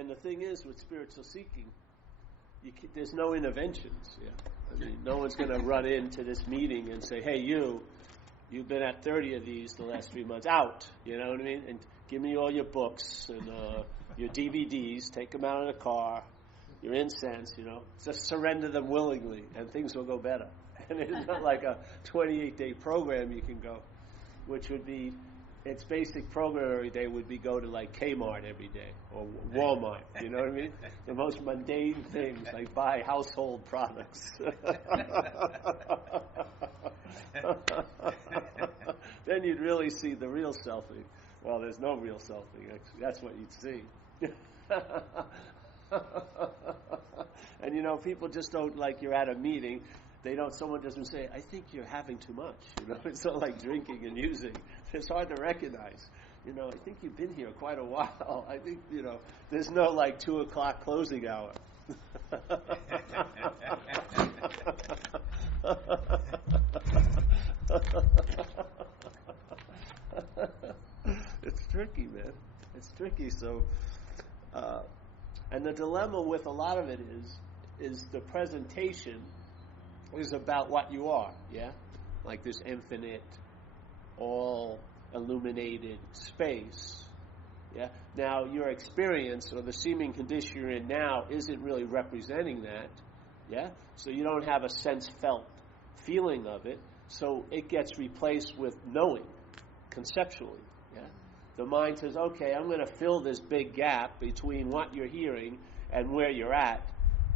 And the thing is, with spiritual seeking, there's no interventions. Yeah, I mean, no one's going to run into this meeting and say, "Hey, you've been at 30 of these the last 3 months. Out." You know what I mean? And give me all your books and your DVDs. Take them out of the car. Your incense. Just surrender them willingly, and things will go better. And it's not like a 28-day program you can go, which would be, its basic program every day would be go to like Kmart every day or Walmart. You know what I mean? The most mundane things, like buy household products. Then you'd really see the real selfing. Well, there's no real selfing. Actually, that's what you'd see. And people just don't, like, you're at a meeting. Someone doesn't say, "I think you're having too much." It's not like drinking and using. It's hard to recognize. I think you've been here quite a while. I think, there's no like 2 o'clock closing hour. It's tricky, man. It's tricky. So, and the dilemma with a lot of it is the presentation is about what you are, yeah? Like this infinite, all illuminated space, yeah? Now, your experience or the seeming condition you're in now isn't really representing that, yeah? So you don't have a sense-felt feeling of it, so it gets replaced with knowing, conceptually, yeah? The mind says, okay, I'm going to fill this big gap between what you're hearing and where you're at,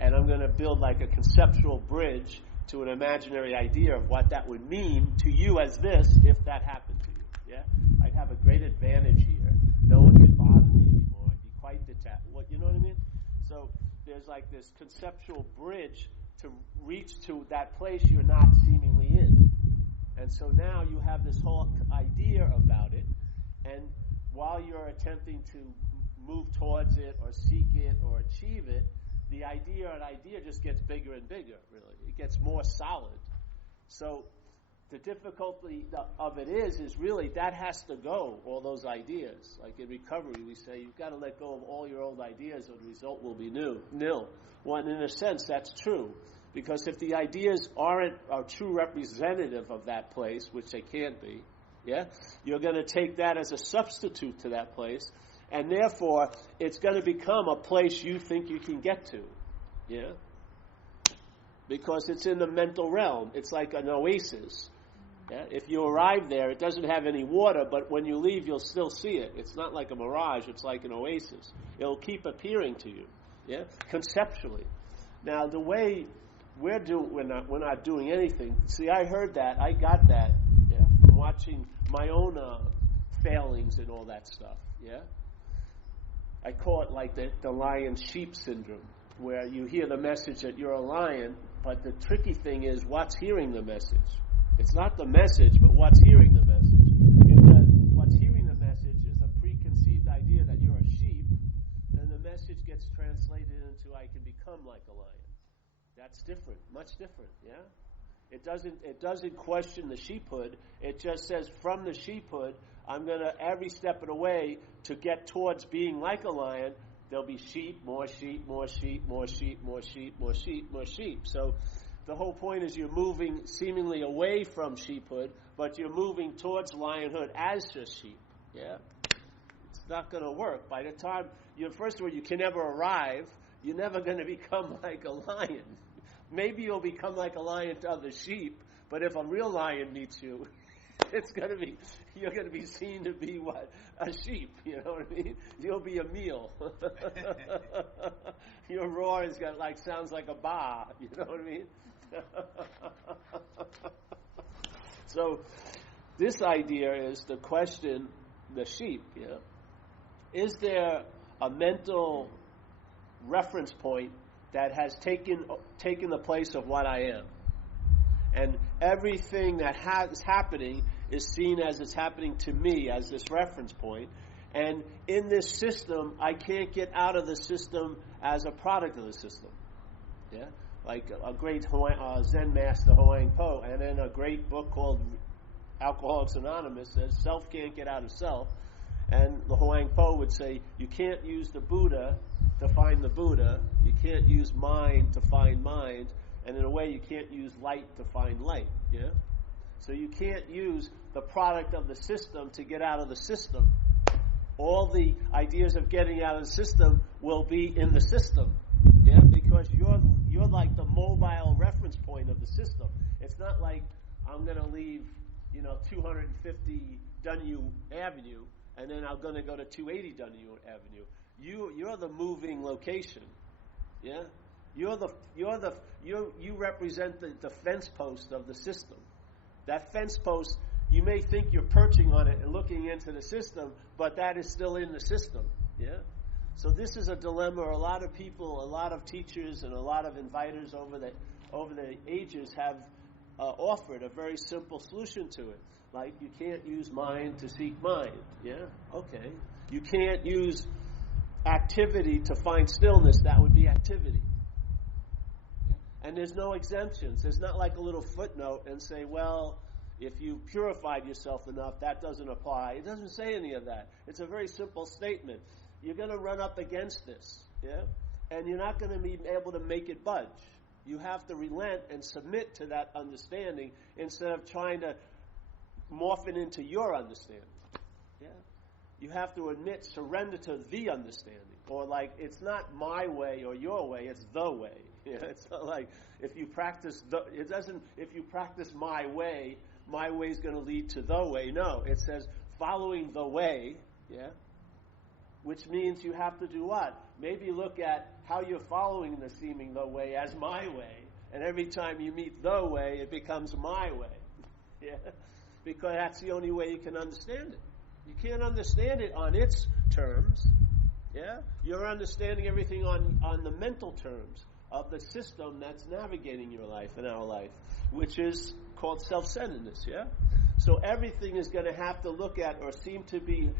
and I'm going to build like a conceptual bridge to an imaginary idea of what that would mean to you as this if that happened to you. Yeah, I'd have a great advantage here. No one could bother me anymore. I'd be quite detached. You know what I mean? So there's like this conceptual bridge to reach to that place you're not seemingly in. And so now you have this whole idea about it, and while you're attempting to move towards it or seek it or achieve it, the idea just gets bigger and bigger, really. It gets more solid. So the difficulty of it is really that has to go, all those ideas. Like in recovery, we say you've got to let go of all your old ideas or the result will be nil. Well, in a sense, that's true. Because if the ideas aren't a true representative of that place, which they can't be, yeah, you're going to take that as a substitute to that place. And therefore, it's going to become a place you think you can get to, yeah? Because it's in the mental realm. It's like an oasis. Yeah? If you arrive there, it doesn't have any water, but when you leave, you'll still see it. It's not like a mirage. It's like an oasis. It'll keep appearing to you, yeah? Conceptually. Now, the way we're not doing anything. See, I heard that. I got that, yeah, from watching my own failings and all that stuff, yeah? I call it like the lion-sheep syndrome, where you hear the message that you're a lion, but the tricky thing is what's hearing the message. It's not the message, but what's hearing the message. What's hearing the message is a preconceived idea that you're a sheep, then the message gets translated into I can become like a lion. That's different, much different, yeah? It doesn't question the sheephood. It just says from the sheephood, I'm going to, every step of the way, to get towards being like a lion, there'll be sheep, more sheep, more sheep, more sheep, more sheep, more sheep, more sheep. So the whole point is you're moving seemingly away from sheephood, but you're moving towards lionhood as just sheep. Yeah? It's not going to work. By the time, first of all, you can never arrive. You're never going to become like a lion. Maybe you'll become like a lion to other sheep, but if a real lion meets you, you're going to be seen to be what? A sheep, you know what I mean? You'll be a meal. Your roar sounds like a ba, you know what I mean? So, this idea is to question the sheep, you know. Is there a mental reference point that has taken the place of what I am? And everything that is happening is seen as it's happening to me as this reference point. And in this system, I can't get out of the system as a product of the system. Yeah, like a great Zen master, Huang Po, and in a great book called Alcoholics Anonymous says, self can't get out of self. And the Huang Po would say, you can't use the Buddha to find the Buddha. You can't use mind to find mind. And in a way, you can't use light to find light. Yeah? So you can't use the product of the system to get out of the system. All the ideas of getting out of the system will be in the system. Yeah? Because you're like the mobile reference point of the system. It's not like I'm going to leave, 250 Dunue Avenue, and then I'm going to go to 280 Dunue Avenue. You're the moving location. Yeah? You represent the fence post of the system. That fence post, you may think you're perching on it and looking into the system, but that is still in the system. Yeah? So this is a dilemma a lot of people, a lot of teachers, and a lot of inviters over the ages have offered a very simple solution to it. Like, you can't use mind to seek mind. Yeah? Okay. You can't use activity to find stillness. That would be activity. And there's no exemptions. There's not like a little footnote and say, well, if you purified yourself enough, that doesn't apply. It doesn't say any of that. It's a very simple statement. You're going to run up against this, yeah? And you're not going to be able to make it budge. You have to relent and submit to that understanding instead of trying to morph it into your understanding. Yeah? You have to admit, surrender to the understanding. Or like, it's not my way or your way, it's the way. Yeah? It's not like if you practice my way is going to lead to the way. No, it says following the way, yeah? Which means you have to do what? Maybe look at how you're following the seeming the way as my way, and every time you meet the way, it becomes my way. Yeah? Because that's the only way you can understand it. You can't understand it on its terms. Yeah? You're understanding everything on the mental terms of the system that's navigating your life and our life, which is called self-centeredness. Yeah? So everything is going to have to look at or seem to be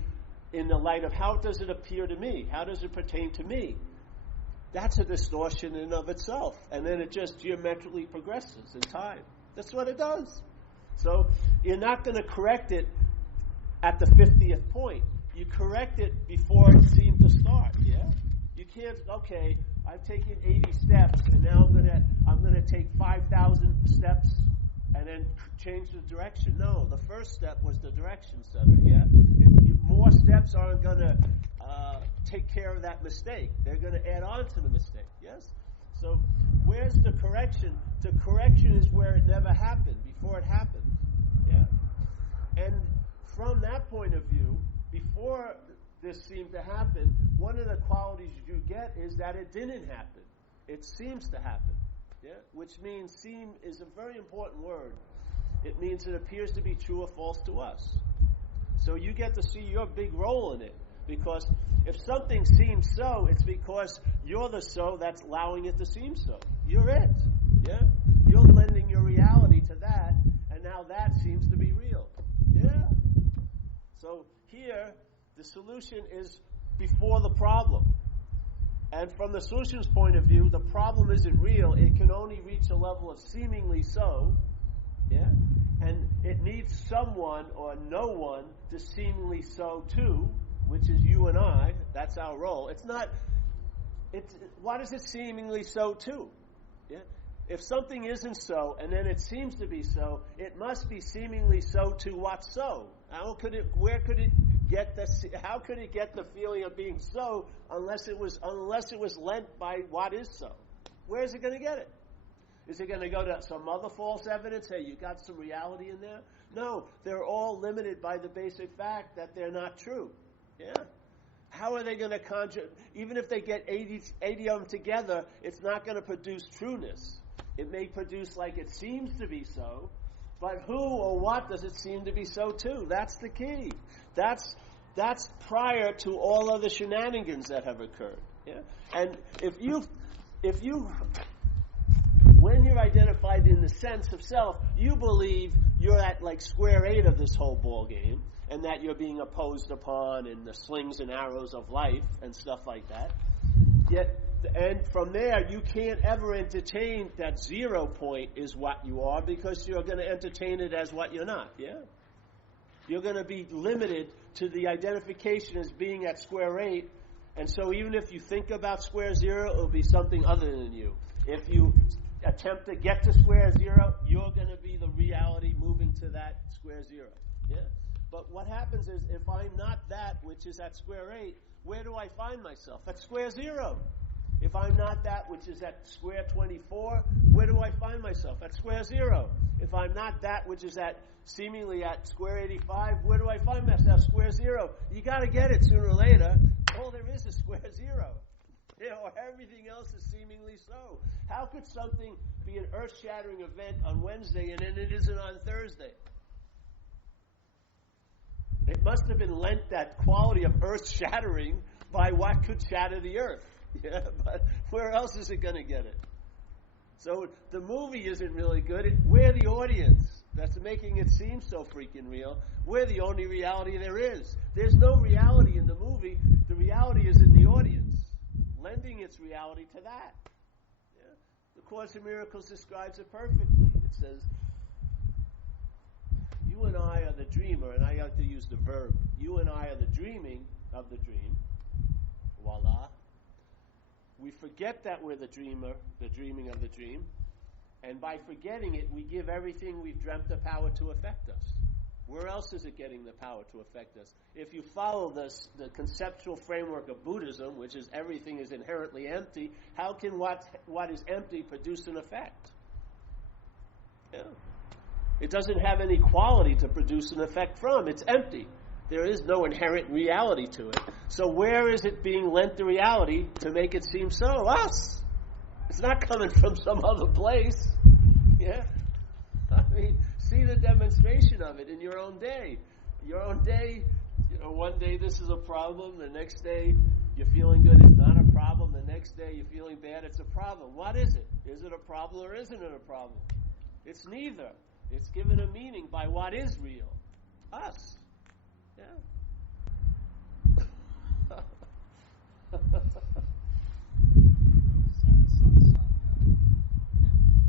in the light of how does it appear to me? How does it pertain to me? That's a distortion in and of itself. And then it just geometrically progresses in time. That's what it does. So you're not going to correct it at the 50th point. You correct it before it seemed to start. Yeah? You can't, okay, I've taken 80 steps and now I'm going to take 5,000 steps and then change the direction. No, the first step was the direction setter. Yeah? More steps aren't going to take care of that mistake. They're going to add on to the mistake. Yes? So where's the correction? The correction is where it never happened, before it happened. Yeah? And from that point of view, before this seemed to happen, one of the qualities you get is that it didn't happen. It seems to happen. Yeah? Which means seem is a very important word. It means it appears to be true or false to us. So you get to see your big role in it. Because if something seems so, it's because you're the so that's allowing it to seem so. You're it. Yeah? You're lending your reality to that, and now that seems to be real. Yeah? So here, the solution is before the problem. And from the solution's point of view, the problem isn't real. It can only reach a level of seemingly so. Yeah? And it needs someone or no one to seemingly so to, which is you and I. That's our role. What is it seemingly so to? Yeah? If something isn't so, and then it seems to be so, it must be seemingly so to what's so. How could it get the feeling of being so unless it was lent by what is so? Where is it going to get it? Is it going to go to some other false evidence? Hey, you got some reality in there? No, they're all limited by the basic fact that they're not true. Yeah? How are they going to conjure? Even if they get 80 of them together, it's not going to produce trueness. It may produce like it seems to be so, but who or what does it seem to be so to? That's the key. That's prior to all other shenanigans that have occurred. Yeah? And if you when you're identified in the sense of self, you believe you're at like square 8 of this whole ball game, and that you're being opposed upon in the slings and arrows of life and stuff like that. And from there, you can't ever entertain that 0 point is what you are, because you're going to entertain it as what you're not. Yeah, you're going to be limited to the identification as being at square 8. And so even if you think about square 0, it will be something other than you. If you attempt to get to square 0, you're going to be the reality moving to that square 0. Yeah? But what happens is, if I'm not that which is at square 8, where do I find myself? At square 0. If I'm not that which is at square 24, where do I find myself? At square 0. If I'm not that which is seemingly at square 85, where do I find myself? Square 0. You got to get it sooner or later. All there is square 0. Or everything else is seemingly so. How could something be an earth-shattering event on Wednesday and then it isn't on Thursday? It must have been lent that quality of earth-shattering by what could shatter the earth. Yeah, but where else is it going to get it? So the movie isn't really good. We're the audience that's making it seem so freaking real. We're the only reality there is. There's no reality in the movie. The reality is in the audience, lending its reality to that. Yeah? The Course in Miracles describes it perfectly. It says, you and I are the dreamer, and I like to use the verb. You and I are the dreaming of the dream. Voila. We forget that we're the dreamer, the dreaming of the dream, and by forgetting it, we give everything we've dreamt the power to affect us. Where else is it getting the power to affect us? If you follow the conceptual framework of Buddhism, which is everything is inherently empty, how can what is empty produce an effect? Yeah. It doesn't have any quality to produce an effect from. It's empty. There is no inherent reality to it. So where is it being lent the reality to make it seem so? Us. It's not coming from some other place. Yeah? I mean, see the demonstration of it in your own day. Your own day, one day this is a problem. The next day you're feeling good, it's not a problem. The next day you're feeling bad, it's a problem. What is it? Is it a problem or isn't it a problem? It's neither. It's given a meaning by what is real. Us. Yeah.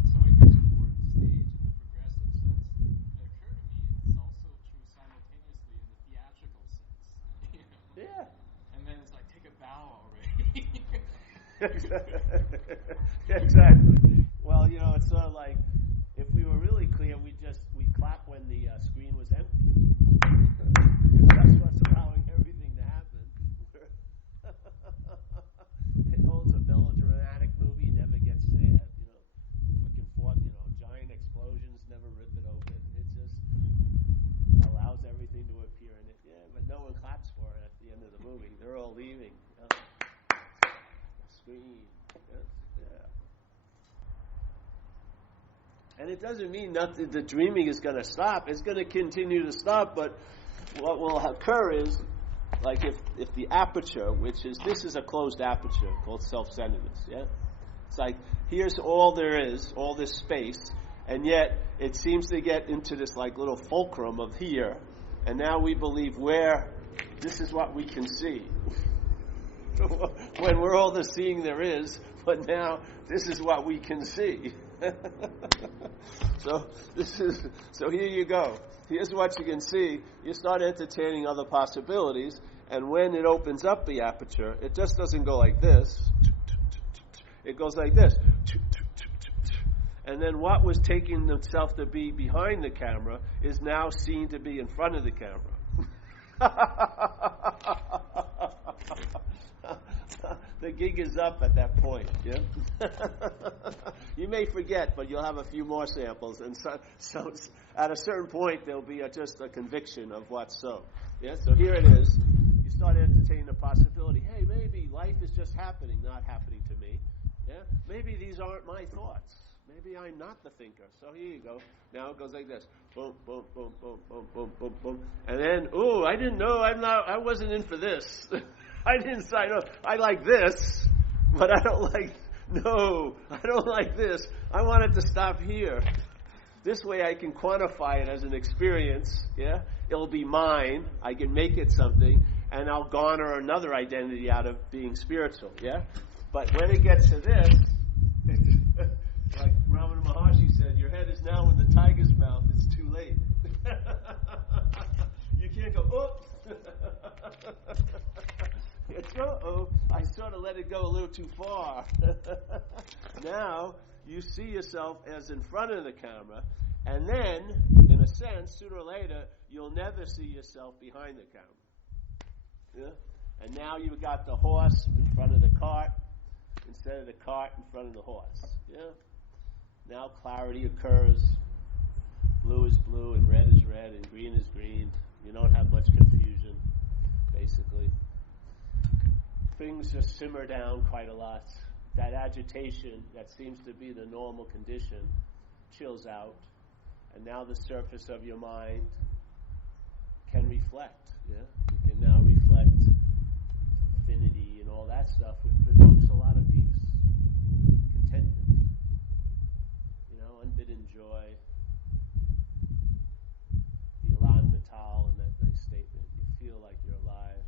Somebody mentioned the word stage in the progressive sense. It occurred to me it's also true simultaneously in the theatrical sense. Yeah. And then it's like, take a bow already. Exactly. Well, it's sort of like, if we were really clear, we'd clap when the screen was empty. That's what's allowing everything to happen. It holds a melodramatic movie, never gets sad, looking forth, giant explosions, never rip it open. It just allows everything to appear in it. Yeah, but no one claps for it at the end of the movie. They're all leaving. Screen. Yeah. And it doesn't mean nothing. The dreaming is going to stop. It's going to continue to stop, but what will occur is, like if the aperture, this is a closed aperture called self-centeredness, yeah? It's like, here's all there is, all this space, and yet it seems to get into this like little fulcrum of here, and now we believe this is what we can see. When we're all the seeing there is, but now this is what we can see. So here you go. Here's what you can see. You start entertaining other possibilities, and when it opens up the aperture, it just doesn't go like this. It goes like this. And then what was taking itself to be behind the camera is now seen to be in front of the camera. The gig is up at that point. Yeah? You may forget, but you'll have a few more samples, and so at a certain point there'll be just a conviction of what's so. Yeah. So here it is. You start entertaining the possibility. Hey, maybe life is just happening, not happening to me. Yeah. Maybe these aren't my thoughts. Maybe I'm not the thinker. So here you go. Now it goes like this. Boom, boom, boom, boom, boom, boom, boom, boom. And then, I didn't know. I wasn't in for this. I didn't sign up. I like this, but I don't like this. I want it to stop here. This way I can quantify it as an experience. Yeah. It'll be mine. I can make it something, and I'll garner another identity out of being spiritual. Yeah. But when it gets to this, like Ramana Maharshi said, your head is now in the tiger's mouth. It's too late. You can't go, I sort of let it go a little too far. Now, you see yourself as in front of the camera, and then, in a sense, sooner or later, you'll never see yourself behind the camera. Yeah? And now you've got the horse in front of the cart, instead of the cart in front of the horse. Yeah? Now clarity occurs. Blue is blue, and red is red, and green is green. You don't have much confusion, basically. Things just simmer down quite a lot. That agitation that seems to be the normal condition chills out, and now the surface of your mind can reflect. Yeah, you can now reflect infinity and all that stuff, which provokes a lot of peace, contentment, unbidden joy. The Elan Vital in that nice statement. You feel like you're alive.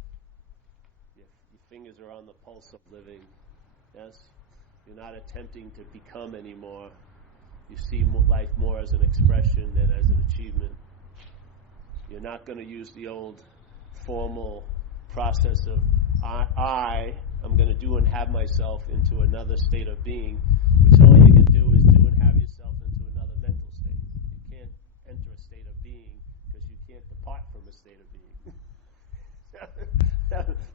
Your fingers are on the pulse of living. Yes? You're not attempting to become anymore. You see life more as an expression than as an achievement. You're not going to use the old formal process of I'm going to do and have myself into another state of being, which all you can do is do and have yourself into another mental state. You can't enter a state of being because you can't depart from a state of being.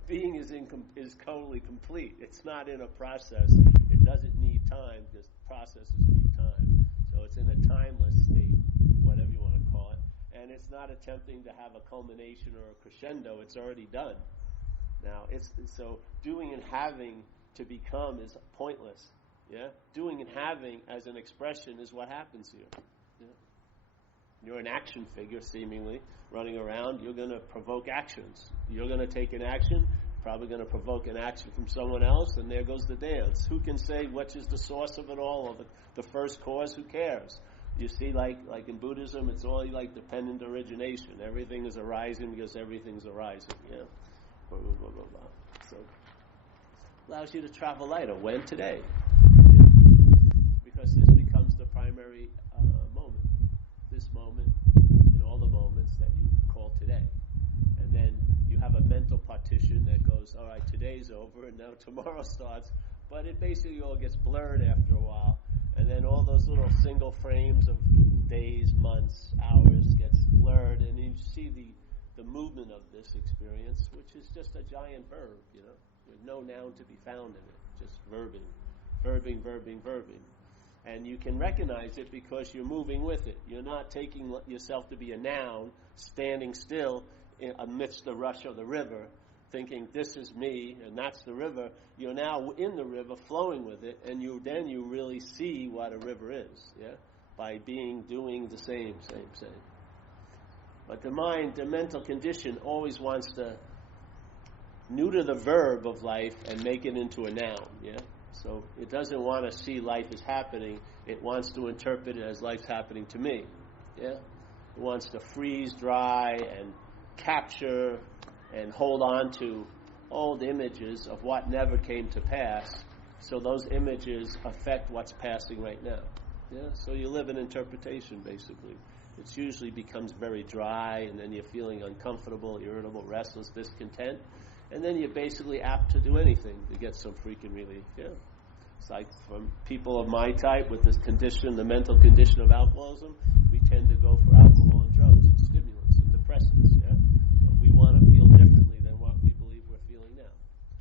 Being is totally complete. It's not in a process. It doesn't need time because processes need time. So it's in a timeless state, whatever you want to call it. And it's not attempting to have a culmination or a crescendo. It's already done. Now, so doing and having to become is pointless. Yeah? Doing and having as an expression is what happens here. Yeah? You're an action figure, seemingly, running around. You're going to provoke actions. You're going to take an action, probably going to provoke an action from someone else, and there goes the dance. Who can say which is the source of it all, or the first cause? Who cares? You see, like in Buddhism, it's all like dependent origination. Everything is arising because everything's arising. Yeah, blah, blah, blah, blah, blah. So allows you to travel lighter. When? Today. Yeah. Because this becomes the primary moment. This moment and all the moments that you call today. And then you have a mental partition that goes, all right, today's over and now tomorrow starts. But it basically all gets blurred after a while. And then all those little single frames of days, months, hours gets blurred. And you see the movement of this experience, which is just a giant verb, with no noun to be found in it. Just verbing. Verbing, verbing, verbing. And you can recognize it because you're moving with it. You're not taking yourself to be a noun, standing still amidst the rush of the river, thinking this is me and that's the river. You're now in the river, flowing with it, and you really see what a river is, yeah, by doing the same. But the mind, the mental condition, always wants to neuter the verb of life and make it into a noun, yeah. So it doesn't want to see life as happening. It wants to interpret it as life's happening to me. Yeah? It wants to freeze, dry, and capture and hold on to old images of what never came to pass. So those images affect what's passing right now. Yeah? So you live in interpretation, basically. It usually becomes very dry, and then you're feeling uncomfortable, irritable, restless, discontent. And then you're basically apt to do anything to get some freaking relief. Yeah, it's like from people of my type with this condition, the mental condition of alcoholism, we tend to go for alcohol and drugs and stimulants and depressants. Yeah, but we want to feel differently than what we believe we're feeling now.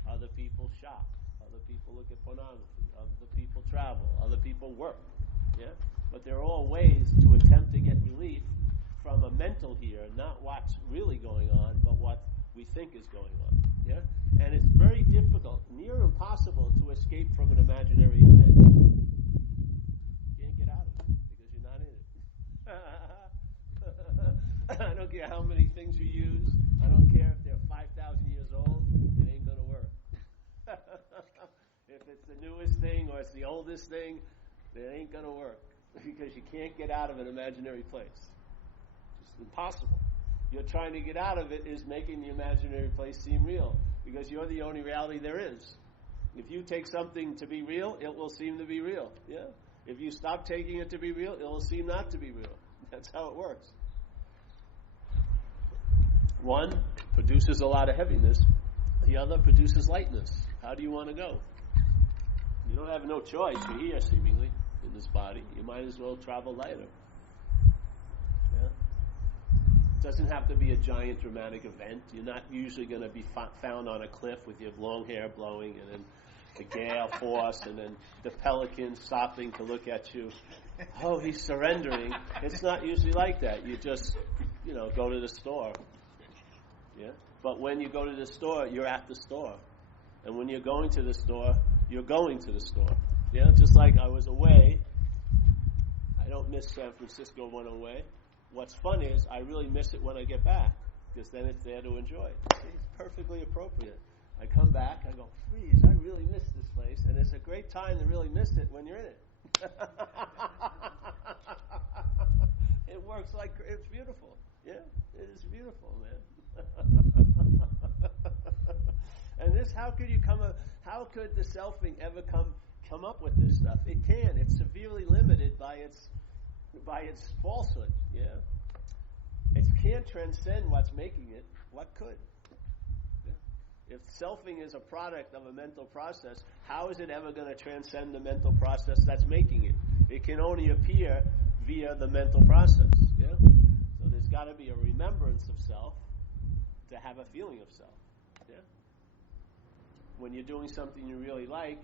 Other people shop. Other people look at pornography. Other people travel. Other people work. Yeah, but there are all ways to attempt to get relief from a mental here, not what's really going on, but what we think is going on. Yeah? And it's very difficult, near impossible, to escape from an imaginary event. You can't get out of it because you're not in it. I don't care how many things you use. I don't care if they're 5,000 years old. It ain't going to work. If it's the newest thing or it's the oldest thing, it ain't going to work because you can't get out of an imaginary place. It's impossible. You're trying to get out of it is making the imaginary place seem real because you're the only reality there is. If you take something to be real, it will seem to be real. Yeah. If you stop taking it to be real, it will seem not to be real. That's how it works. One produces a lot of heaviness. The other produces lightness. How do you want to go? You don't have no choice. You're here, seemingly, in this body. You might as well travel lighter. Yeah? It doesn't have to be a giant dramatic event. You're not usually going to be found on a cliff with your long hair blowing and then the gale force and then the pelican stopping to look at you. Oh, he's surrendering. It's not usually like that. You just, go to the store. Yeah? But when you go to the store, you're at the store. And when you're going to the store, you're going to the store. Yeah? Just like I was away. I don't miss San Francisco when I'm away. What's fun is I really miss it when I get back, because then it's there to enjoy. See, it's perfectly appropriate. I come back, I go, geez, I really miss this place, and it's a great time to really miss it when you're in it. It works like, it's beautiful. Yeah, it is beautiful, man. And this, how could the selfing ever come up with this stuff? It can. It's severely limited by its falsehood. Yeah, it can't transcend what's making it. What could? Yeah. If selfing is a product of a mental process, how is it ever going to transcend the mental process that's making it? It can only appear via the mental process. Yeah. So there's got to be a remembrance of self to have a feeling of self. Yeah. When you're doing something you really like,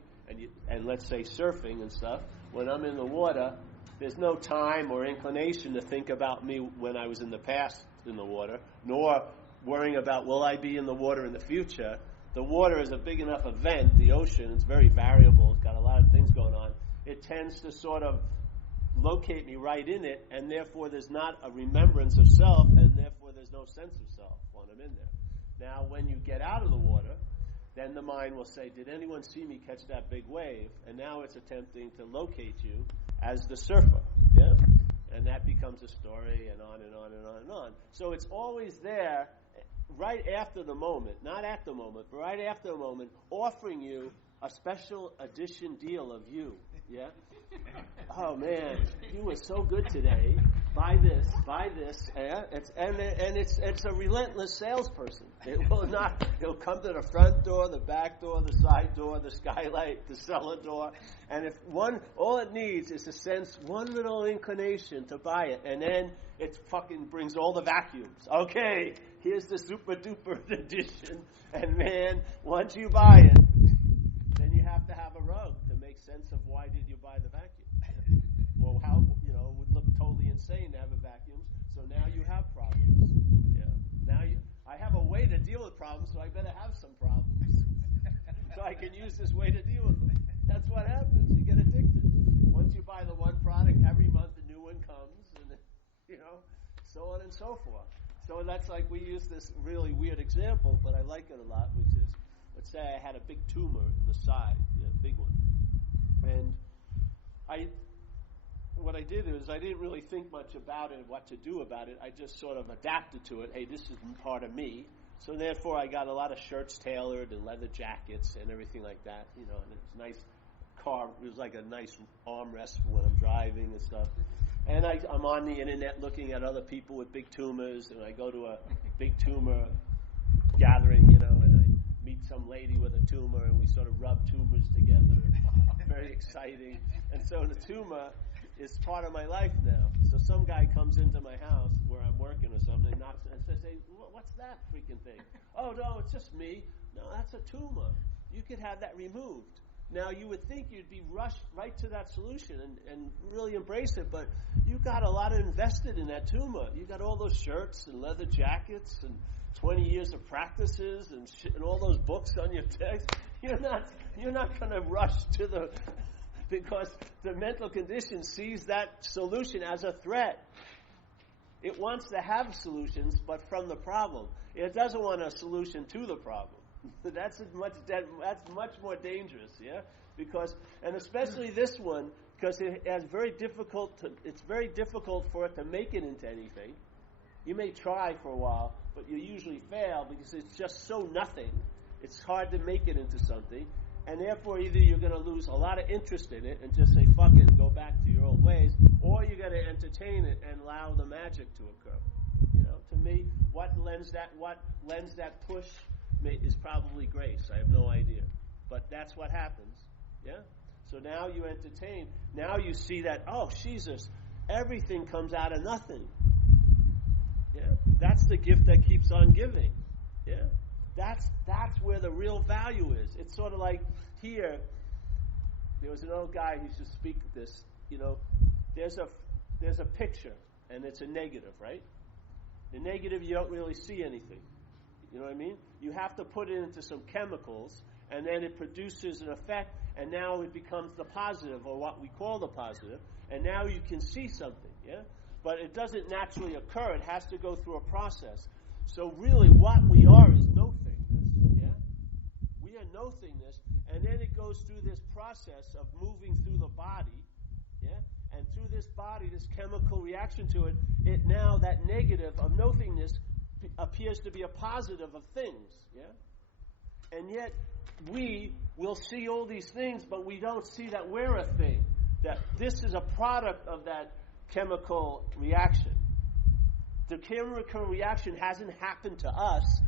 and let's say surfing and stuff, when I'm in the water, there's no time or inclination to think about me when I was in the past in the water, nor worrying about will I be in the water in the future. The water is a big enough event, the ocean, it's very variable, it's got a lot of things going on. It tends to sort of locate me right in it, and therefore there's not a remembrance of self, and therefore there's no sense of self when I'm in there. Now, when you get out of the water, then the mind will say, did anyone see me catch that big wave? And now it's attempting to locate you as the surfer. Yeah? And that becomes a story, and on and on and on and on. So it's always there right after the moment, not at the moment, but right after the moment, offering you a special edition deal of you. Yeah? Oh man, you were so good today. Buy this. Yeah? It's a relentless salesperson. It'll come to the front door, the back door, the side door, the skylight, the cellar door, and all it needs is to sense one little inclination to buy it, and then it fucking brings all the vacuums. Okay, here's the super duper edition, and man, once you buy it, then you have to have a rug to make sense of why did you buy the vacuum. Well, how, it would look totally insane to have a vacuum, so now you have problems. Yeah. I have a way to deal with problems, so I better have some problems. So I can use this way to deal with them. That's what happens. You get addicted. Once you buy the one product, every month a new one comes, and, so on and so forth. So that's like, we use this really weird example, but I like it a lot, which is, let's say I had a big tumor in the side, a big one. And what I did is I didn't really think much about it, what to do about it. I just sort of adapted to it. Hey, this is part of me. So therefore I got a lot of shirts tailored and leather jackets and everything like that, and it's nice car. It was like a nice armrest for when I'm driving and stuff. And I'm on the internet looking at other people with big tumors, and I go to a big tumor gathering, and I meet some lady with a tumor, and we sort of rub tumors together. Very exciting. And so the tumor is part of my life now. So some guy comes into my house where I'm working or something and knocks and says, hey, what's that freaking thing? Oh, no, it's just me. No, that's a tumor. You could have that removed. Now, you would think you'd be rushed right to that solution and really embrace it, but you got a lot invested in that tumor. You got all those shirts and leather jackets and 20 years of practices and shit, and all those books on your desk. You're not going to rush to because the mental condition sees that solution as a threat. It wants to have solutions, but from the problem. It doesn't want a solution to the problem. That's much more dangerous, yeah? And especially this one, because it's very difficult for it to make it into anything. You may try for a while, but you usually fail because it's just so nothing. It's hard to make it into something. And therefore, either you're going to lose a lot of interest in it and just say, fuck it, and go back to your old ways, or you're going to entertain it and allow the magic to occur. To me, what lends that push is probably grace. I have no idea. But that's what happens. Yeah? So now you entertain. Now you see that, oh, Jesus, everything comes out of nothing. Yeah? That's the gift that keeps on giving. Yeah? That's where the real value is. It's sort of like here, there was an old guy who used to speak this, there's a picture, and it's a negative, right? The negative, you don't really see anything. You know what I mean? You have to put it into some chemicals, and then it produces an effect, and now it becomes the positive, or what we call the positive, and now you can see something, yeah? But it doesn't naturally occur. It has to go through a process. So really, what we are is no-thingness, yeah? We are no-thingness, and then it goes through this process of moving through the body, yeah? And through this body, this chemical reaction to it, now that negative of nothingness appears to be a positive of things, yeah? And yet, we will see all these things, but we don't see that we're a thing. That this is a product of that chemical reaction. The chemical reaction hasn't happened to us.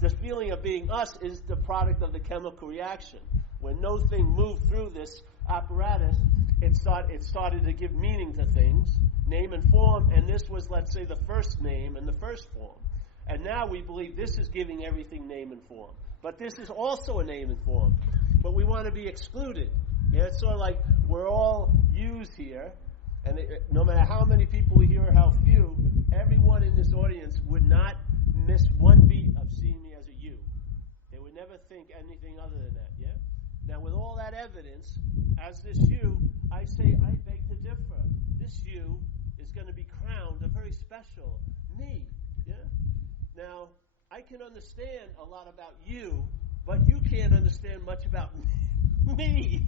The feeling of being us is the product of the chemical reaction. When no thing moved through this apparatus, it started to give meaning to things, name and form, and this was, let's say, the first name and the first form. And now we believe this is giving everything name and form. But this is also a name and form. But we want to be excluded. Yeah, it's sort of like we're all yous here, and no matter how many people we hear or how few, everyone in this audience would not miss one beat of seeing me as a you. They would never think anything other than that, yeah? Now, with all that evidence, as this you, I say, I beg to differ. This you is going to be crowned a very special me, yeah? Now, I can understand a lot about you, but you can't understand much about me.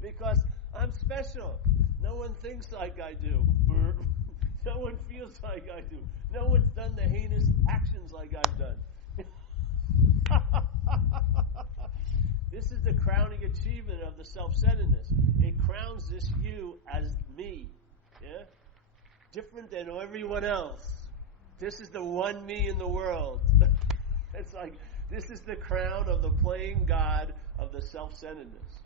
Because I'm special. No one thinks like I do. No one feels like I do. No one's done the heinous actions like I've done. This is the crowning achievement of the self-centeredness. It crowns this you as me. Yeah? Different than everyone else. This is the one me in the world. It's like, this is the crown of the playing God of the self-centeredness.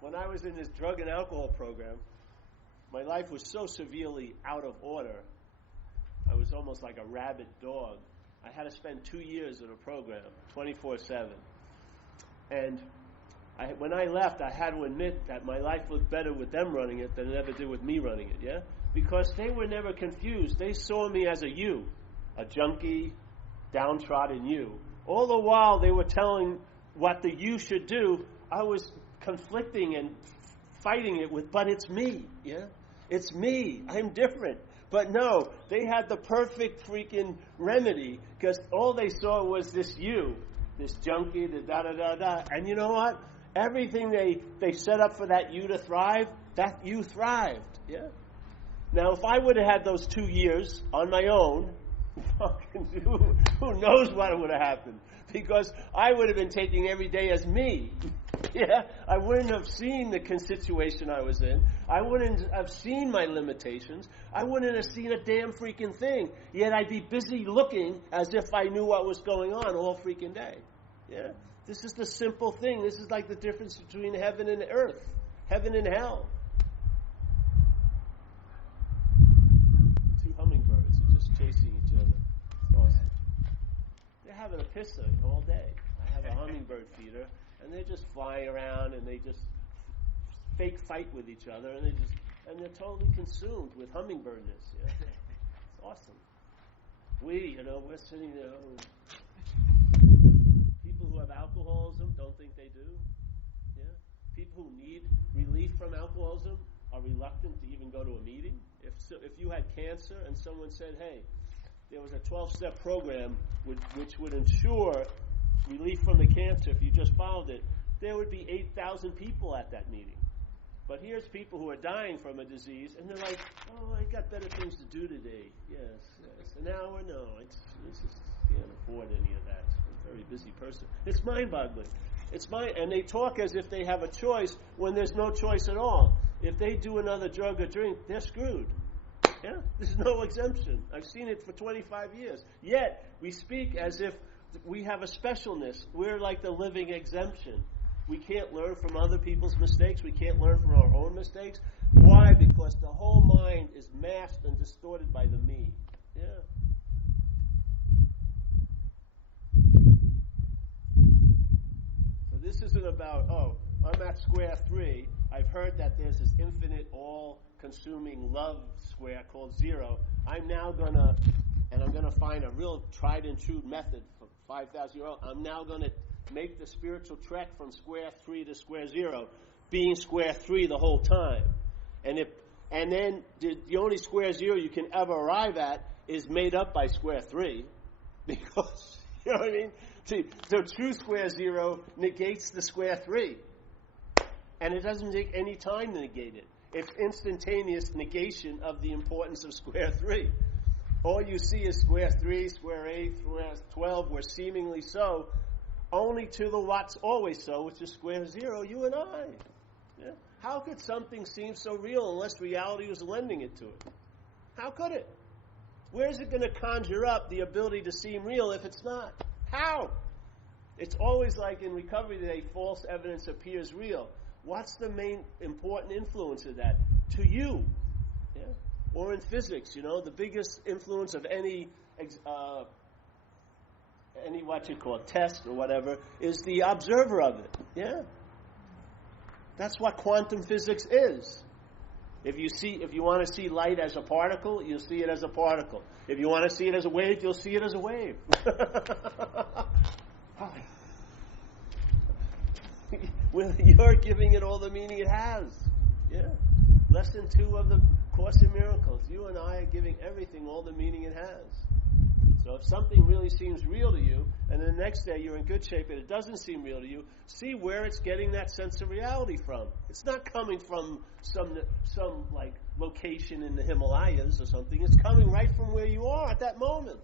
When I was in this drug and alcohol program, my life was so severely out of order. I was almost like a rabid dog. I had to spend 2 years in a program, 24/7. And when I left, I had to admit that my life looked better with them running it than it ever did with me running it, yeah? Because they were never confused. They saw me as a you, a junkie, downtrodden you. All the while they were telling what the you should do, I was conflicting and fighting it with, but it's me, yeah? It's me. I'm different. But no, they had the perfect freaking remedy because all they saw was this you, this junkie, the da-da-da-da. And you know what? Everything they set up for that you to thrive, that you thrived, yeah? Now, if I would have had those 2 years on my own, who knows what would have happened? Because I would have been taking every day as me. Yeah, I wouldn't have seen the situation I was in. I wouldn't have seen my limitations. I wouldn't have seen a damn freaking thing. Yet I'd be busy looking as if I knew what was going on all freaking day. Yeah, this is the simple thing. This is like the difference between heaven and earth, heaven and hell. Two hummingbirds are just chasing each other. It's awesome. They're having a pisser all day. I have a hummingbird feeder. And they're just flying around, and they just fake fight with each other, and they're totally consumed with hummingbirdness. Yeah? It's awesome. We're sitting there. People who have alcoholism don't think they do. Yeah. People who need relief from alcoholism are reluctant to even go to a meeting. If you had cancer and someone said, "Hey, there was a 12-step program which would ensure relief from the cancer, if you just followed it," there would be 8,000 people at that meeting. But here's people who are dying from a disease, and they're like, "Oh, I got better things to do today." Yes. An hour? No, I just can't afford any of that. I'm a very busy person. It's mind-boggling. It's mine. And they talk as if they have a choice when there's no choice at all. If they do another drug or drink, they're screwed. Yeah? There's no exemption. I've seen it for 25 years. Yet, we speak as if we have a specialness. We're like the living exemption. We can't learn from other people's mistakes. We can't learn from our own mistakes. Why? Because the whole mind is masked and distorted by the me. Yeah. So this isn't about, I'm at square 3. I've heard that there's this infinite, all-consuming love square called 0. I'm now going to find a real tried and true method for 5,000 years old. I'm now going to make the spiritual trek from square 3 to square 0, being square 3 the whole time. And then the only square 0 you can ever arrive at is made up by square 3, because, you know what I mean? See, the true square 0 negates the square 3. And it doesn't take any time to negate it. It's instantaneous negation of the importance of square 3. All you see is square 3, square 8, square 12, where seemingly so, only to the what's always so, which is square 0, you and I. Yeah? How could something seem so real unless reality was lending it to it? How could it? Where is it going to conjure up the ability to seem real if it's not? How? It's always like in recovery today, false evidence appears real. What's the main important influence of that? To you. Yeah? Or in physics, the biggest influence of any test or whatever is the observer of it. Yeah? That's what quantum physics is. If you want to see light as a particle, you'll see it as a particle. If you want to see it as a wave, you'll see it as a wave. Well, you're giving it all the meaning it has. Yeah. Lesson 2 of the Course in Miracles. You and I are giving everything all the meaning it has. So if something really seems real to you, and the next day you're in good shape and it doesn't seem real to you, see where it's getting that sense of reality from. It's not coming from some like location in the Himalayas or something. It's coming right from where you are at that moment.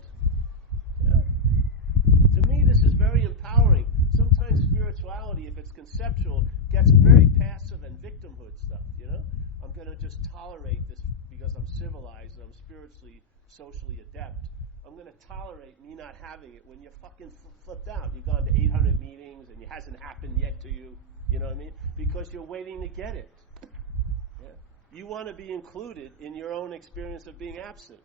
Yeah. To me, this is very empowering. Sometimes spirituality, if it's conceptual, gets very passive and victimhood stuff, I'm going to just tolerate this because I'm civilized and I'm spiritually, socially adept. I'm going to tolerate me not having it when you're fucking flipped out. You've gone to 800 meetings and it hasn't happened yet to you, you know what I mean? Because you're waiting to get it. Yeah? You want to be included in your own experience of being absent.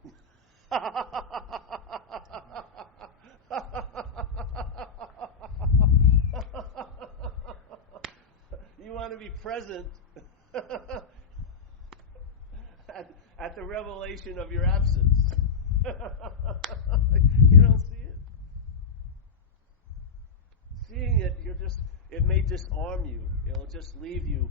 You want to be present at the revelation of your absence. You don't see it. Seeing it, it may disarm you. It'll just leave you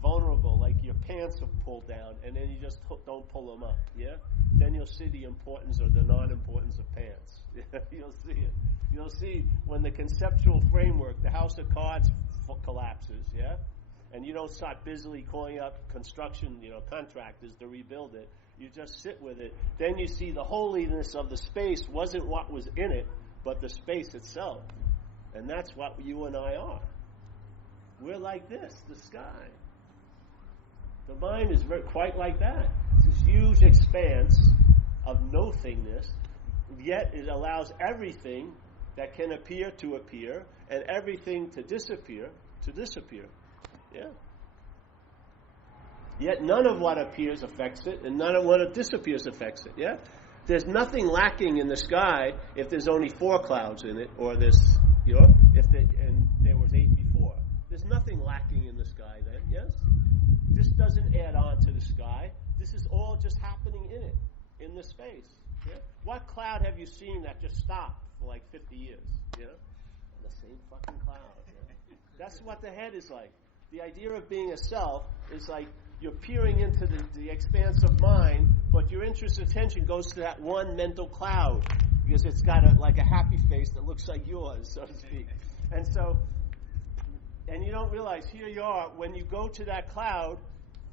vulnerable, like your pants are pulled down, and then you just don't pull them up. Yeah. Then you'll see the importance or the non-importance of pants. You'll see it. You'll see when the conceptual framework, the house of cards, collapses. Yeah. And you don't start busily calling up construction, contractors to rebuild it. You just sit with it. Then you see the holiness of the space wasn't what was in it, but the space itself. And that's what you and I are. We're like this, the sky. The mind is quite like that. It's this huge expanse of nothingness, yet it allows everything that can appear to appear, and everything to disappear. Yeah. Yet none of what appears affects it, and none of what disappears affects it. Yeah. There's nothing lacking in the sky if there's only 4 clouds in it, or this, and there was 8 before. There's nothing lacking in the sky then. Yes. This doesn't add on to the sky. This is all just happening in it, in the space. Yeah? What cloud have you seen that just stopped for like 50 years? The same fucking cloud. Yeah? That's what the head is like. The idea of being a self is like you're peering into the expanse of mind, but your interest and attention goes to that one mental cloud because it's got a happy face that looks like yours, so to speak. And you don't realize, here you are, when you go to that cloud,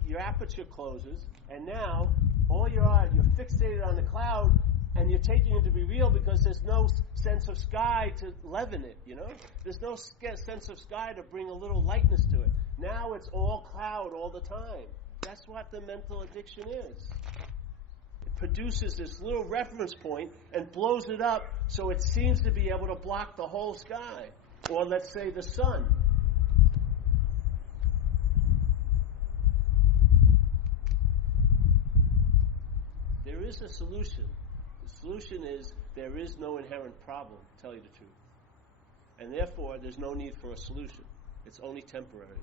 your aperture closes, and now you're fixated on the cloud, And you're taking it to be real because there's no sense of sky to leaven it, you know? There's no sense of sky to bring a little lightness to it. Now it's all cloud all the time. That's what the mental addiction is. It produces this little reference point and blows it up so it seems to be able to block the whole sky. Or let's say the sun. There is a solution. The solution is there is no inherent problem, to tell you the truth. And therefore, there's no need for a solution. It's only temporary.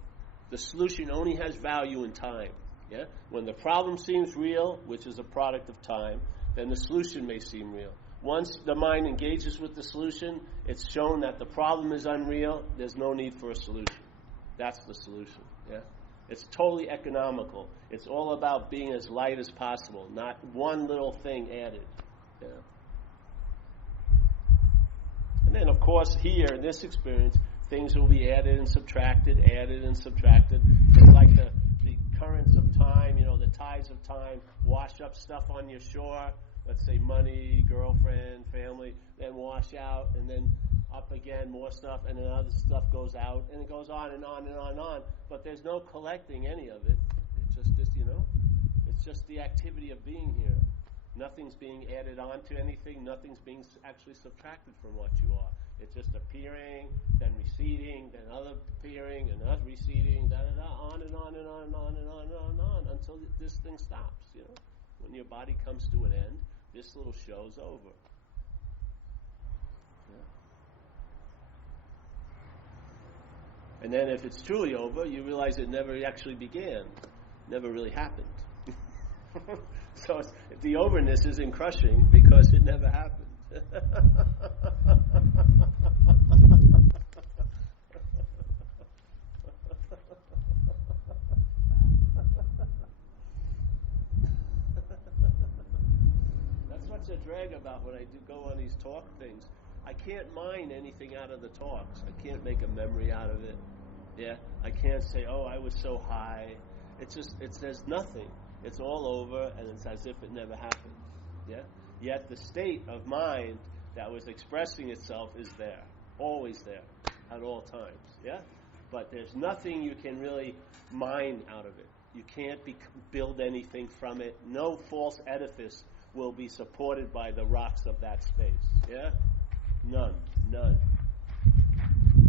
The solution only has value in time. Yeah? When the problem seems real, which is a product of time, then the solution may seem real. Once the mind engages with the solution, it's shown that the problem is unreal, there's no need for a solution. That's the solution. Yeah? It's totally economical. It's all about being as light as possible, not one little thing added. Yeah. And then, of course, here in this experience, things will be added and subtracted. It's like the currents of time, the tides of time wash up stuff on your shore. Let's say money, girlfriend, family, then wash out, and then up again, more stuff, and then other stuff goes out, and it goes on and on and on and on. But there's no collecting any of it. It's just the activity of being here. Nothing's being added on to anything. Nothing's being actually subtracted from what you are. It's just appearing, then receding, then other appearing, and other receding, on and on and on and on and on and on and on until this thing stops. When your body comes to an end, this little show's over. Yeah. And then if it's truly over, you realize it never actually began, never really happened. So the overness isn't crushing because it never happened. That's what's a drag about when I do go on these talk things. I can't mine anything out of the talks. I can't make a memory out of it. Yeah, I can't say, oh, I was so high. There's nothing. It's all over, and it's as if it never happened. Yeah. Yet the state of mind that was expressing itself is there, always there, at all times. Yeah. But there's nothing you can really mine out of it. You can't build anything from it. No false edifice will be supported by the rocks of that space. Yeah. None.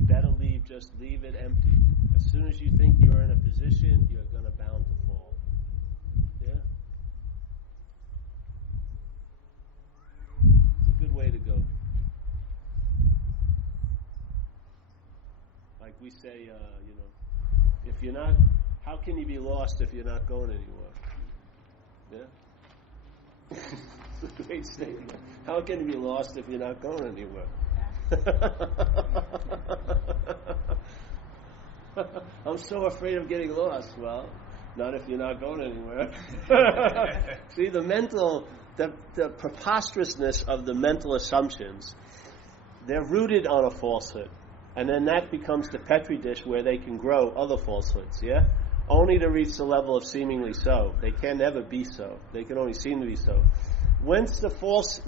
Better just leave it empty. As soon as you think you're in a position, you're going to bound to fall. Yeah? It's a good way to go. Like we say, if you're not, how can you be lost if you're not going anywhere? Yeah? It's a great statement. How can you be lost if you're not going anywhere? I'm so afraid of getting lost. Well, not if you're not going anywhere. See, the preposterousness of the mental assumptions, they're rooted on a falsehood. And then that becomes the Petri dish where they can grow other falsehoods, yeah? Only to reach the level of seemingly so. They can never be so. They can only seem to be so. Once the false,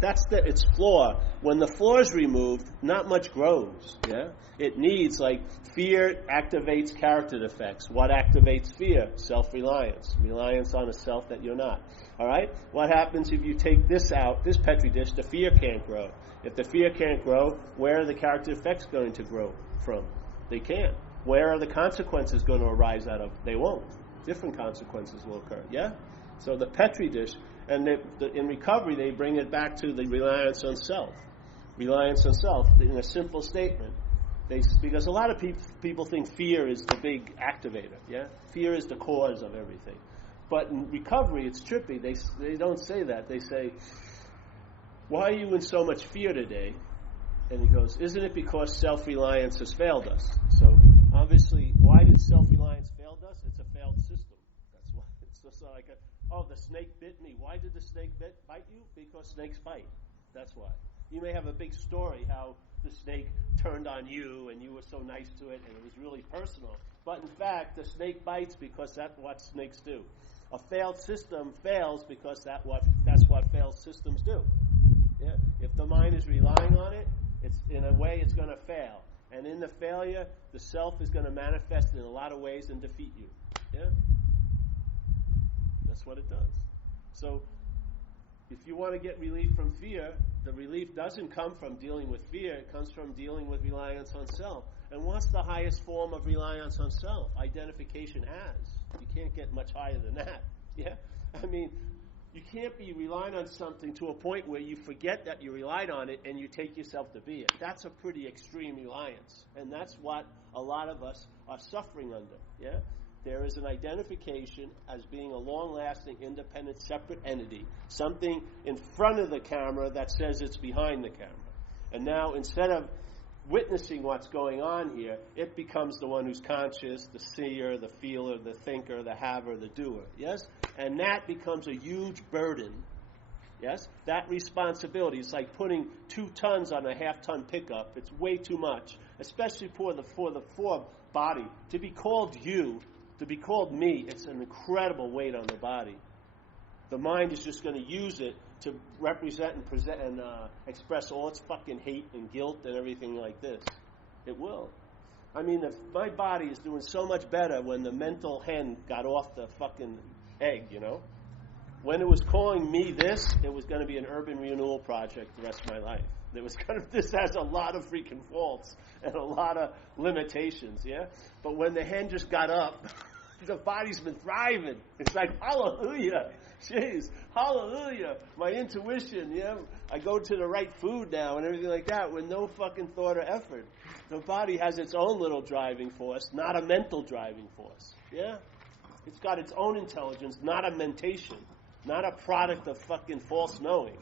that's its flaw. When the flaw is removed, not much grows. Yeah, it needs fear activates character defects. What activates fear? Self-reliance, reliance on a self that you're not. All right. What happens if you take this out? This Petri dish, the fear can't grow. If the fear can't grow, where are the character defects going to grow from? They can't. Where are the consequences going to arise out of? They won't. Different consequences will occur. Yeah. So the Petri dish. And in recovery, they bring it back to the reliance on self. Reliance on self in a simple statement. Because a lot of people think fear is the big activator. Yeah, fear is the cause of everything. But in recovery, it's trippy. They don't say that. They say, "Why are you in so much fear today?" And he goes, "Isn't it because self-reliance has failed us?" So obviously, why did self-reliance fail us? It's a failed system. That's why. It's just like the snake bit me. Why did the snake bite you? Because snakes bite. That's why. You may have a big story how the snake turned on you and you were so nice to it and it was really personal. But in fact, the snake bites because that's what snakes do. A failed system fails because that's That's what failed systems do. Yeah? If the mind is relying on it, it's in a way it's going to fail. And in the failure, the self is going to manifest in a lot of ways and defeat you. Yeah? That's what it does. So, if you want to get relief from fear, the relief doesn't come from dealing with fear. It comes from dealing with reliance on self. And what's the highest form of reliance on self? Identification as. You can't get much higher than that. Yeah? I mean, you can't be relying on something to a point where you forget that you relied on it and you take yourself to be it. That's a pretty extreme reliance. And that's what a lot of us are suffering under. Yeah? There is an identification as being a long-lasting, independent, separate entity, something in front of the camera that says it's behind the camera. And now, instead of witnessing what's going on here, it becomes the one who's conscious, the seer, the feeler, the thinker, the haver, the doer. Yes? And that becomes a huge burden. Yes? That responsibility is like putting 2 tons on a half-ton pickup. It's way too much, especially for the body. To be called you, to be called me, it's an incredible weight on the body. The mind is just going to use it to represent and present and express all its fucking hate and guilt and everything like this. It will. I mean, my body is doing so much better when the mental hen got off the fucking egg, you know? When it was calling me this, it was going to be an urban renewal project the rest of my life. This has a lot of freaking faults and a lot of limitations, yeah? But when the hen just got up, the body's been thriving. It's like, hallelujah. Jeez, hallelujah. My intuition, yeah? I go to the right food now and everything like that with no fucking thought or effort. The body has its own little driving force, not a mental driving force, yeah? It's got its own intelligence, not a mentation, not a product of fucking false knowing,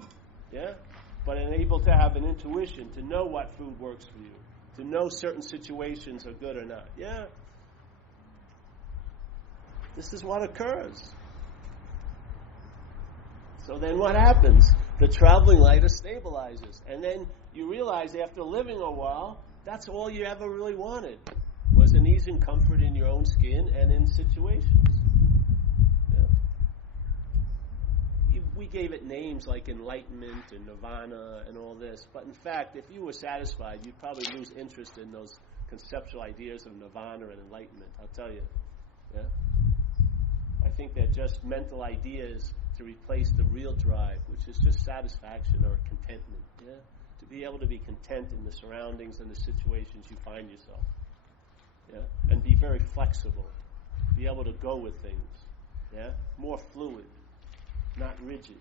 yeah? But able to have an intuition, to know what food works for you, to know certain situations are good or not, yeah? This is what occurs. So then what happens? The traveling lighter stabilizes. And then you realize after living a while, that's all you ever really wanted, was an ease and comfort in your own skin and in situations. Yeah. We gave it names like enlightenment and nirvana and all this. But in fact, if you were satisfied, you'd probably lose interest in those conceptual ideas of nirvana and enlightenment. I'll tell you. Yeah. I think they're just mental ideas to replace the real drive, which is just satisfaction or contentment. Yeah? To be able to be content in the surroundings and the situations you find yourself. Yeah? And be very flexible. Be able to go with things. Yeah? More fluid, not rigid.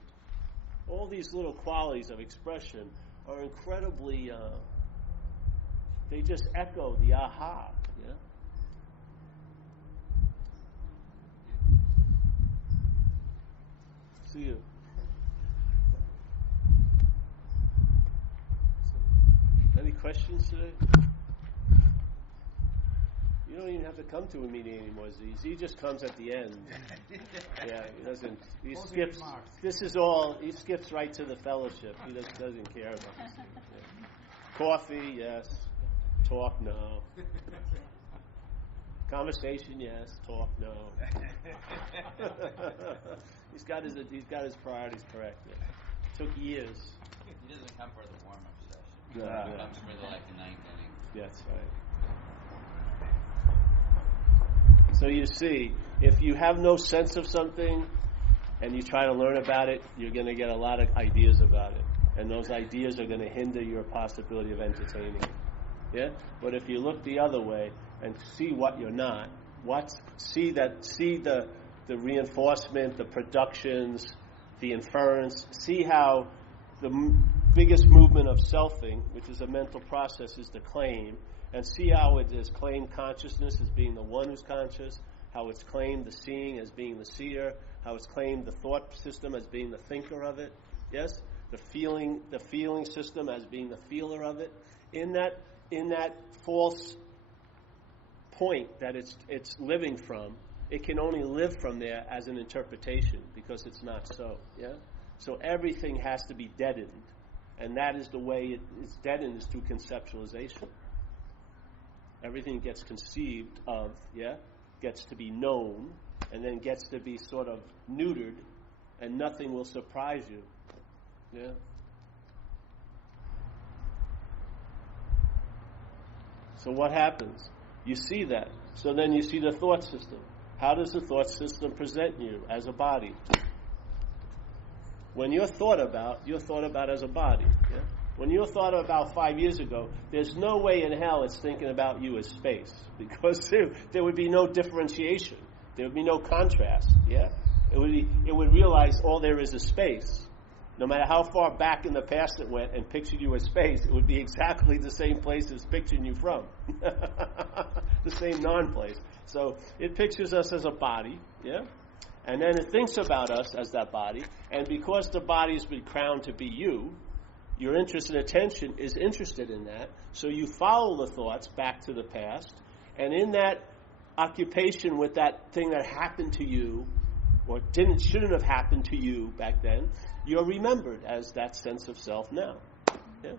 All these little qualities of expression are incredibly, they just echo the aha. Yeah? See you. Any questions today? You don't even have to come to a meeting anymore, Z. Z just comes at the end. Yeah, he doesn't. He skips. This is all. He skips right to the fellowship. He just doesn't care about this thing. Yeah. Coffee, yes. Talk, no. Conversation, yes. Talk, no. He's got his priorities correct. Yeah. Took years. He doesn't come for the warm-up session. No, He no. comes for the ninth inning. That's right. So you see, if you have no sense of something and you try to learn about it, you're going to get a lot of ideas about it. And those ideas are going to hinder your possibility of entertaining it. Yeah? But if you look the other way and see what you're not, see the reinforcement, the productions, the inference, see how the biggest movement of selfing, which is a mental process, is the claim, and see how it is claimed consciousness as being the one who's conscious, how it's claimed the seeing as being the seer, how it's claimed the thought system as being the thinker of it, yes? The feeling system as being the feeler of it. In that false point that it's living from, it can only live from there as an interpretation because it's not so, yeah? So everything has to be deadened, and that is the way it's deadened, is through conceptualization. Everything gets conceived of, yeah, gets to be known, and then gets to be sort of neutered and nothing will surprise you. Yeah. So what happens? You see that. So then you see the thought system. How does the thought system present you as a body? When you're thought about as a body. Yeah? When you're thought about 5 years ago, there's no way in hell it's thinking about you as space, because there would be no differentiation. There would be no contrast. Yeah, it would realize all there is space. No matter how far back in the past it went and pictured you as space, it would be exactly the same place it's picturing you from. The same non-place. So it pictures us as a body, yeah? And then it thinks about us as that body. And because the body's been crowned to be you, your interest and attention is interested in that. So you follow the thoughts back to the past. And in that occupation with that thing that happened to you, or shouldn't have happened to you back then, you're remembered as that sense of self now. Yeah?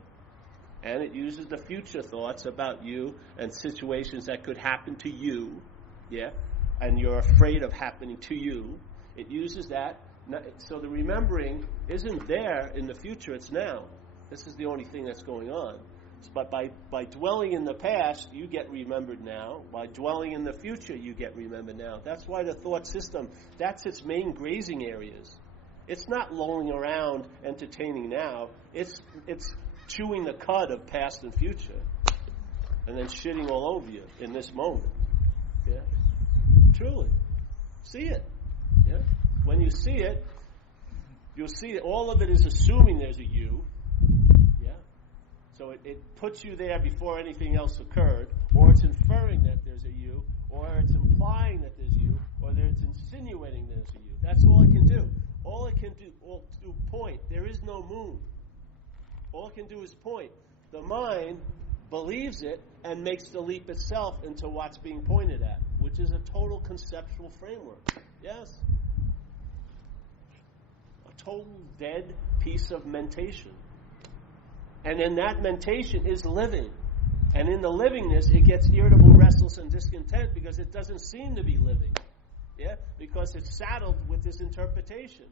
And it uses the future thoughts about you and situations that could happen to you, yeah, and you're afraid of happening to you. It uses that. So the remembering isn't there in the future, it's now. This is the only thing that's going on. But by dwelling in the past, you get remembered now. By dwelling in the future, you get remembered now. That's why the thought system, that's its main grazing areas. It's not lolling around entertaining now. It's chewing the cud of past and future, and then shitting all over you in this moment. Yeah, truly, see it. Yeah, when you see it, you'll see that all of it is assuming there's a you. Yeah, so it puts you there before anything else occurred, or it's inferring that there's a you, or it's implying that there's you, or that it's insinuating there's a you. That's all it can do. All it can do, point. There is no moon. All it can do is point. The mind believes it and makes the leap itself into what's being pointed at, which is a total conceptual framework. Yes? A total dead piece of mentation. And in that mentation is living. And in the livingness, it gets irritable, restless, and discontent because it doesn't seem to be living. Yeah? Because it's saddled with this interpretation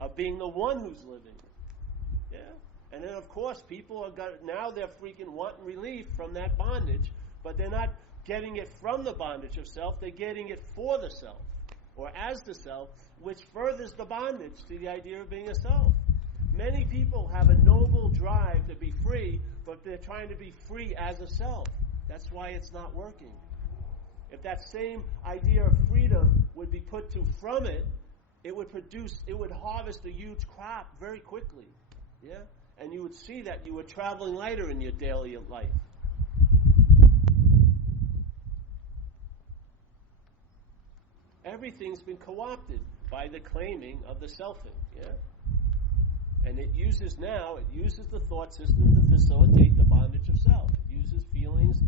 of being the one who's living. Yeah? And then, of course, people now they're freaking wanting relief from that bondage, but they're not getting it from the bondage of self, they're getting it for the self, or as the self, which furthers the bondage to the idea of being a self. Many people have a noble drive to be free, but they're trying to be free as a self. That's why it's not working. If that same idea of freedom would be put to from it, it would harvest a huge crop very quickly. Yeah? And you would see that you were traveling lighter in your daily life. Everything's been co-opted by the claiming of the selfing. Yeah? And it uses the thought system to facilitate the bondage of self. It uses feelings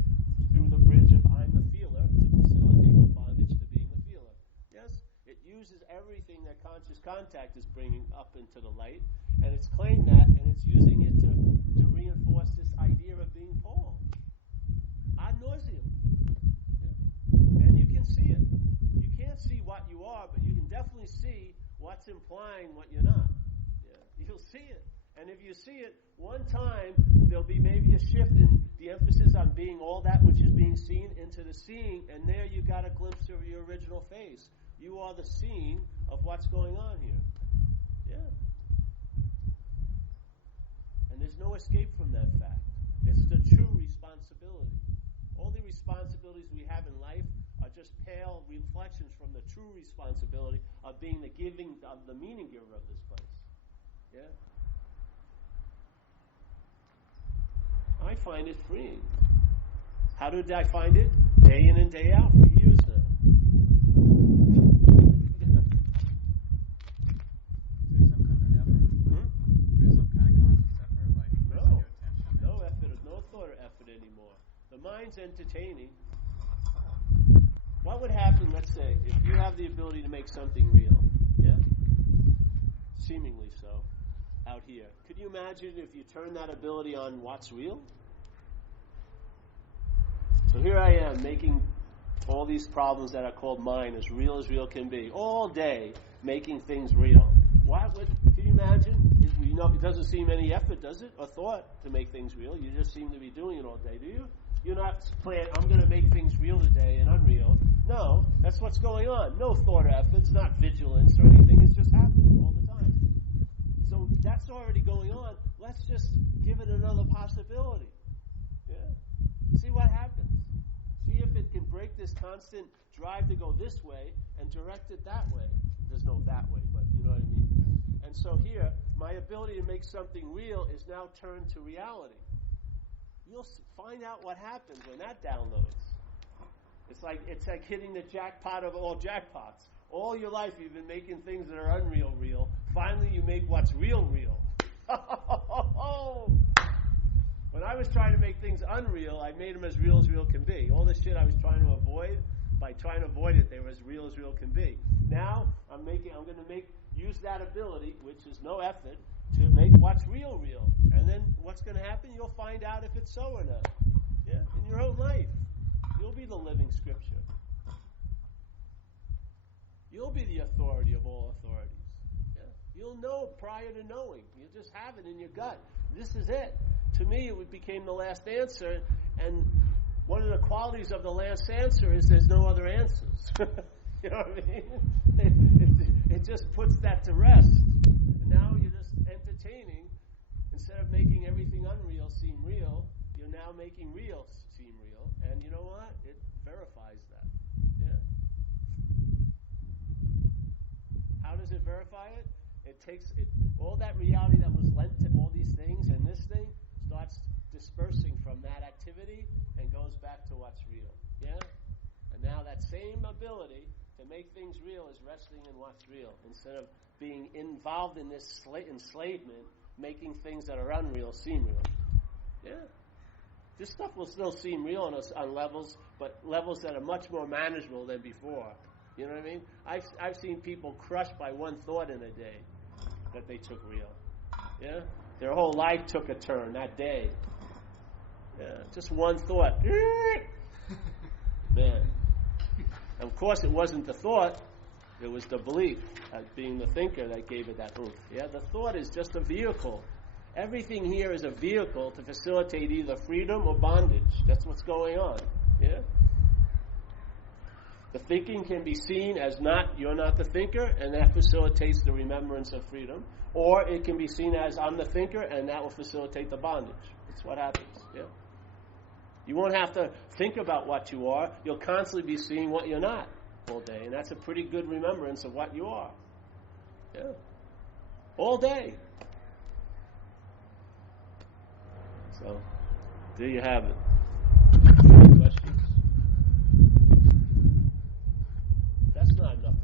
through the bridge of I'm the feeler to facilitate the bondage to being the feeler. Yes? It uses everything that conscious contact is bringing up into the light, and it's claimed that, and it's using it to reinforce this idea of being Paul. Ad nauseum. Yeah. And you can see it. You can't see what you are, but you can definitely see what's implying what you're not. Yeah. You'll see it. And if you see it one time, there'll be maybe a shift in the emphasis on being all that which is being seen into the seeing, and there you got a glimpse of your original face. You are the seeing of what's going on here. Yeah. And there's no escape from that fact. It's the true responsibility. All the responsibilities we have in life are just pale reflections from the true responsibility of being the giving, of the meaning giver of this place. Yeah? I find it freeing. How did I find it? Day in and day out for years now. Through some kind of effort? Through some kind of conscious effort? Like No. your attention? No effort, no thought or effort anymore. The mind's entertaining. What would happen, let's say, if you have the ability to make something real? Yeah? Seemingly so. Out here. Could you imagine if you turn that ability on what's real? So here I am making all these problems that are called mine as real can be. All day making things real. Can you imagine? It doesn't seem any effort, does it, or thought to make things real. You just seem to be doing it all day, do you? You're not planning, I'm going to make things real today and unreal. No, that's what's going on. No thought or effort. It's not vigilance or anything. It's just happening all the time. So that's already going on. Let's just give it another possibility. Yeah. See what happens. See if it can break this constant drive to go this way and direct it that way. There's no that way, but you know what I mean. And so here, my ability to make something real is now turned to reality. You'll find out what happens when that downloads. It's like hitting the jackpot of all jackpots. All your life you've been making things that are unreal real. Finally you make what's real real. When I was trying to make things unreal, I made them as real can be. All the shit I was trying to avoid, by trying to avoid it, they were as real can be. Now I'm going to use that ability, which is no effort, to make what's real. And then what's going to happen? You'll find out if it's so or not. Yeah, in your own life. You'll be the living scripture. You'll be the authority of all authorities. Yeah? You'll know prior to knowing. You just have it in your gut. This is it. To me, it became the last answer, and one of the qualities of the last answer is there's no other answers. You know what I mean? It just puts that to rest. And now you're just entertaining. Instead of making everything unreal seem real, you're now making real seem real. And you know what? It verifies that. Yeah? How does it verify it? It takes all that reality that was lent to all these things, and this thing starts dispersing from that activity and goes back to what's real. Yeah? And now that same ability to make things real is resting in what's real, instead of being involved in this enslavement, making things that are unreal seem real. Yeah? This stuff will still seem real on levels, but levels that are much more manageable than before. You know what I mean? I've seen people crushed by one thought in a day that they took real. Yeah? Their whole life took a turn that day. Yeah, just one thought. Man. And of course, it wasn't the thought. It was the belief, as being the thinker, that gave it that oomph. Yeah, the thought is just a vehicle. Everything here is a vehicle to facilitate either freedom or bondage. That's what's going on. Yeah? The thinking can be seen as you're not the thinker, and that facilitates the remembrance of freedom. Or it can be seen as I'm the thinker, and that will facilitate the bondage. That's what happens. Yeah. You won't have to think about what you are. You'll constantly be seeing what you're not all day, and that's a pretty good remembrance of what you are. Yeah. All day. So, there you have it. Questions? That's not enough